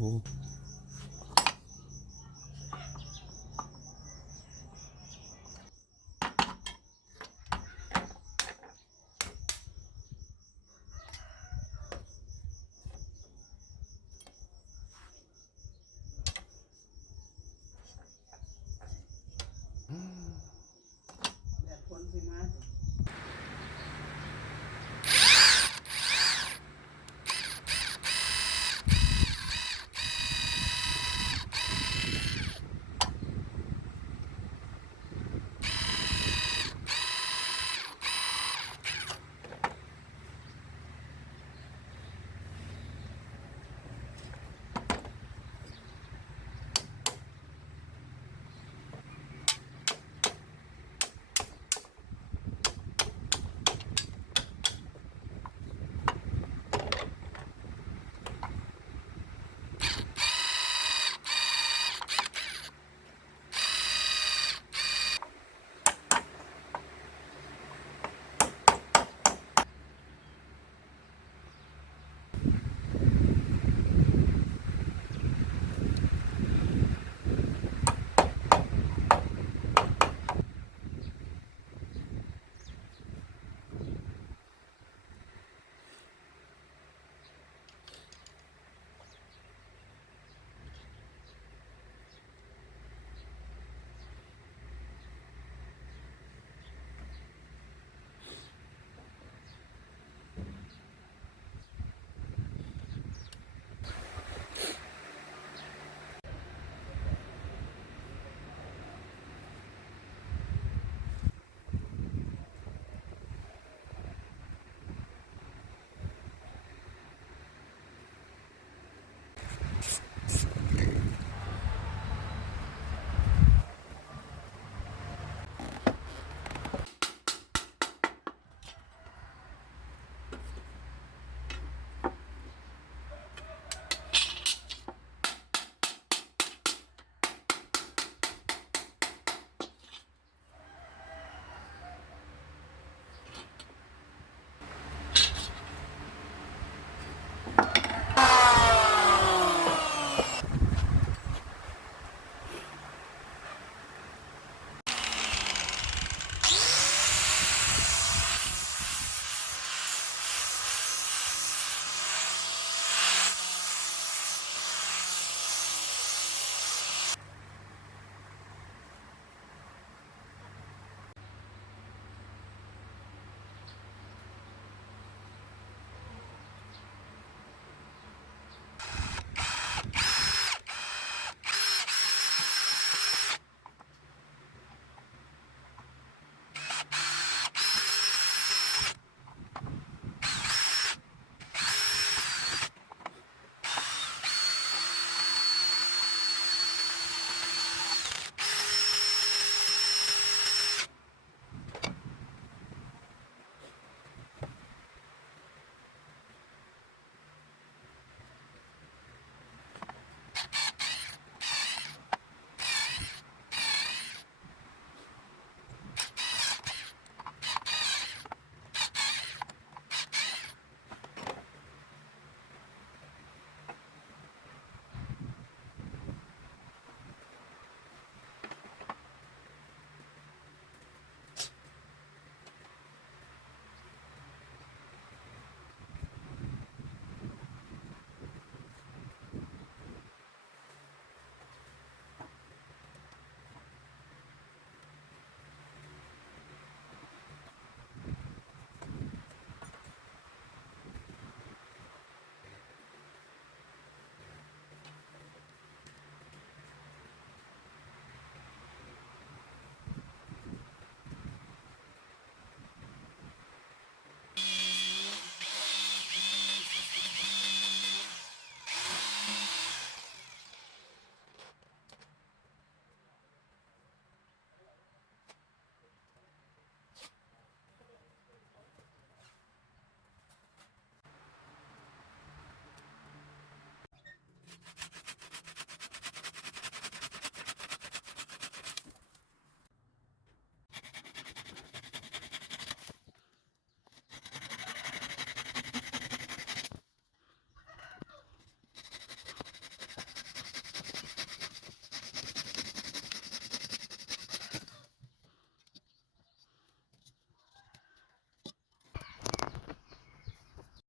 Oh.